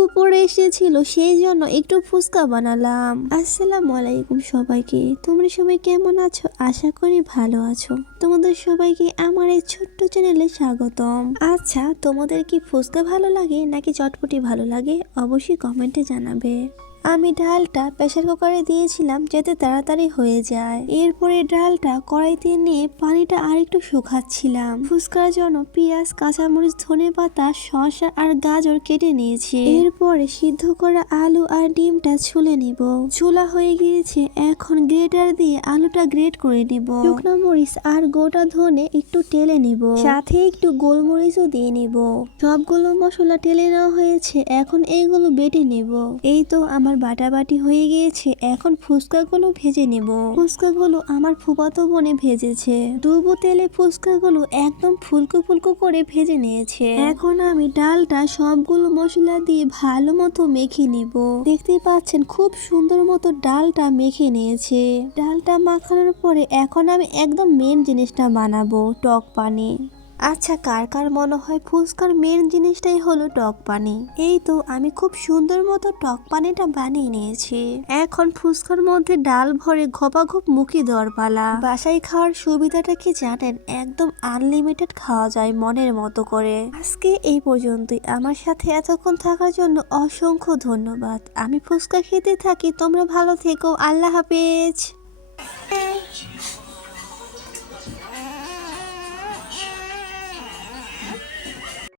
ফুপুর এসেছিল, সেই জন্য একটু ফুচকা বানালাম। আসসালামু আলাইকুম সবাইকে, তোমরা সবাই কেমন আছো? আশা করি ভালো আছো। তোমাদের সবাইকে আমার এই ছোট্ট চ্যানেলে স্বাগতম। আচ্ছা, তোমাদের কি ফুচকা ভালো লাগে নাকি চটপটি ভালো লাগে? অবশ্যই কমেন্টে জানাবে। আমি ডালটা প্রেসার কুকারে দিয়েছিলাম যাতে তাড়াতাড়ি হয়ে যায়। এরপরে ডালটা কড়াইতে নিয়ে পানিটা আরেকটু শুকাচ্ছিলাম। ফুচকার জন্য পেঁয়াজ, কাঁচামরিচ, ধনেপাতা, শসা আর গাজর কেটে নিয়েছি। এরপরে সিদ্ধ করা আলু আর ডিমটা ছুলে নিব। চুলা হয়ে গিয়েছে, এখন গ্রেটার দিয়ে আলুটা গ্রেট করে নিব। শুকনো মরিচ আর গোটা ধনে একটু টেলে নিব, সাথে একটু গোলমরিচও দিয়ে নিব। সবগুলো মশলা টেলে নেওয়া হয়েছে, এখন এইগুলো বেটে নিব। এই তো আমার বাটাবাটি হয়ে গিয়েছে, এখন ফুচকাগুলো ভেজে নেব। ফুচকাগুলো আমার ফুফাতো বোনে ভেজেছে। ডুবো তেলে ফুচকাগুলো একদম ফুলকো ফুলকো করে ভেজে নিয়েছে। এখন আমি ডালটা সবগুলো মশলা দিয়ে ভালো মতো মেখে নিব। দেখতে পাচ্ছেন খুব সুন্দর মতো ডালটা মেখে নিয়েছে। ডালটা মাখানোর পরে এখন আমি একদম মেন জিনিসটা বানাবো, টক পানি। আচ্ছা, কার কার মনে হয় ফুচকার মেন জিনিসটাই হলো টক পানি? এই তো আমি খুব সুন্দর মতো টক পানিটা বানিয়ে নিয়েছি। এখন ফুচকার মধ্যে ডাল ভরে ঘপাঘপ মুখে দেওয়ার পালা। বাসায় খাওয়ার সুবিধাটা কি জানেন? একদম আনলিমিটেড খাওয়া যায় মনের মতো করে। আজকে এই পর্যন্তই। আমার সাথে এতক্ষণ থাকার জন্য অসংখ্য ধন্যবাদ। আমি ফুচকা খেতে থাকি, তোমরা ভালো থেকো। আল্লাহ হাফেজ।